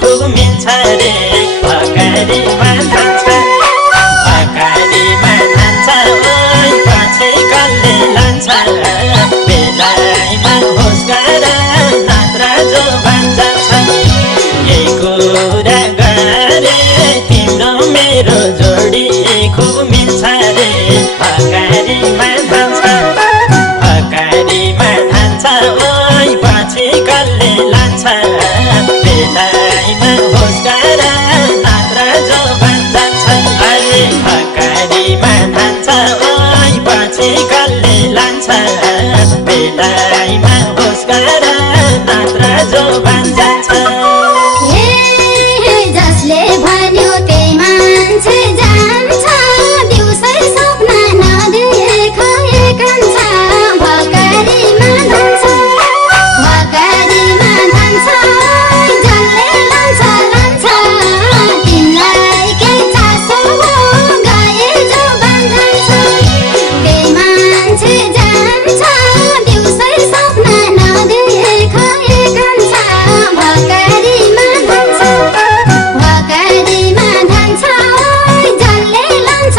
खुब मिल्छ रे अगाडिमा धान्छ ओइ पछि कसले लान्छ बेलायमा होस गर नत्र जो भन्छ यही कुरा गरे तिम्रो मेरो जोडी खुब मिल्छ रे अगाडिमा धान्छ ओइ पछि कसले लान्छ बेलायमा होस गर नत्र जो भन्छ अरे अगाडिमा धान्छ ओइ पछि कसले लान्छ बेलायमा होस गर नत्र जो भन्छ जसले भन्यो त्यही मान्छे जान्छ दिउँसै सपना नदेखाए कान्छ भकारीमा धान्छ जसले लान्छ तिमीलाई के चासो हो गए जो बन्छ त्यही मान्छे जान्छ दिउँसै सपना नदेखाए कान्छ भकारीमा धान्छ जसले लान्छ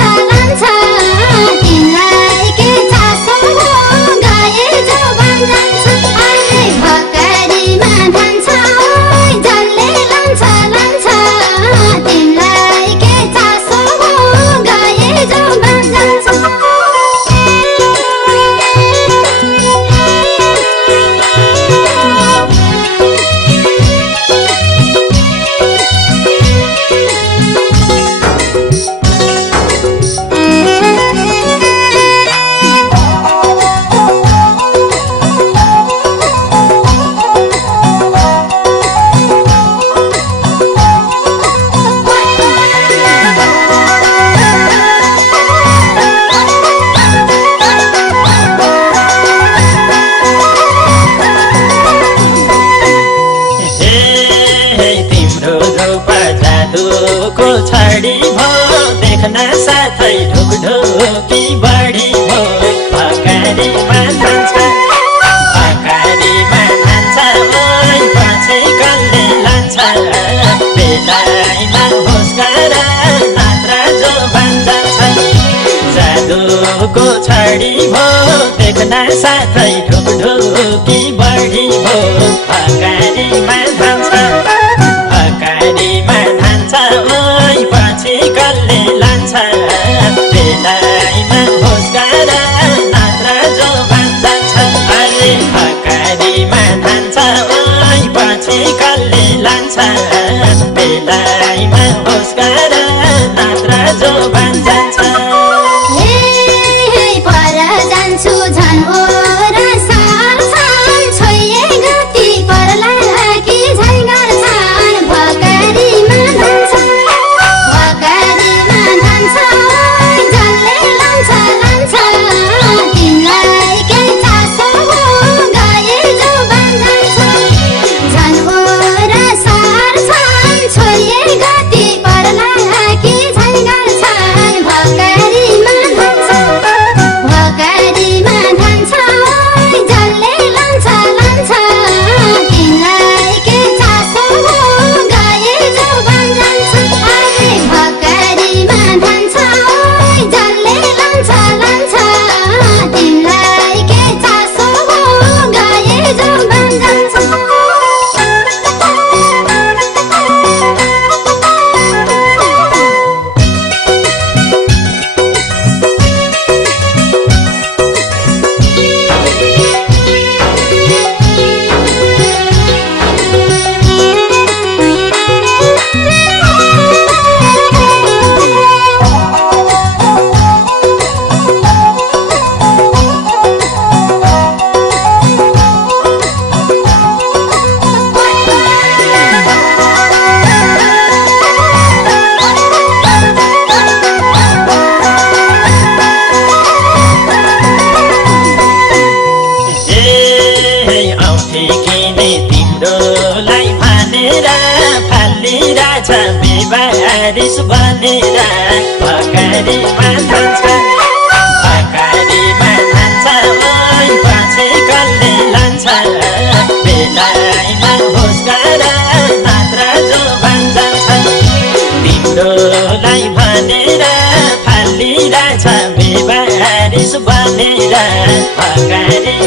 तिमीलाई के चासो हो गए जो बन्छ अरे भकारीमा धान्छ जसले लान्छ तिमीलाई के चासो हो गए जो बन्छ जादुको छडी भो देख्न साथै ढुकढुकी बढी भो अगाडिमा धान्छ ओइ पछि कसले लान्छ बेलायमा होस गर नत्र जो भन्छ जादुको छडी भो देख्न साथै ढुकढुकी बढी भो अगाडिमा धान्छ ओइ पछि कसले लान्छ बेलायमा होस गर नत्र जो भन्छ अरे अगाडिमा धान्छ ओइ पछि कसले लान्छ बेलायमा होस गर नत्र जो भन्छ पर जान्छु झन् ओर सार्छन् छोए गति परला कि झै गर्छन् भकारीमा धान्छ जसले लान्छ तिमीलाई के चासो हो गए जो बन्छ झन् ओर सार्छन् छोए गति परला कि झै गर्छन् भकारीमा धान्छ जसले लान्छ तिमीलाई के चासो हो गए जो बन्छ अरे भकारीमा धान्छ जसले लान्छ तिमीलाई के चासो हो गए जो बन्छ बारिश बनेर अगाडिमा धान्छ ओइ पछि कसले लान्छ बेलायमा होस गर नत्र जो भकारी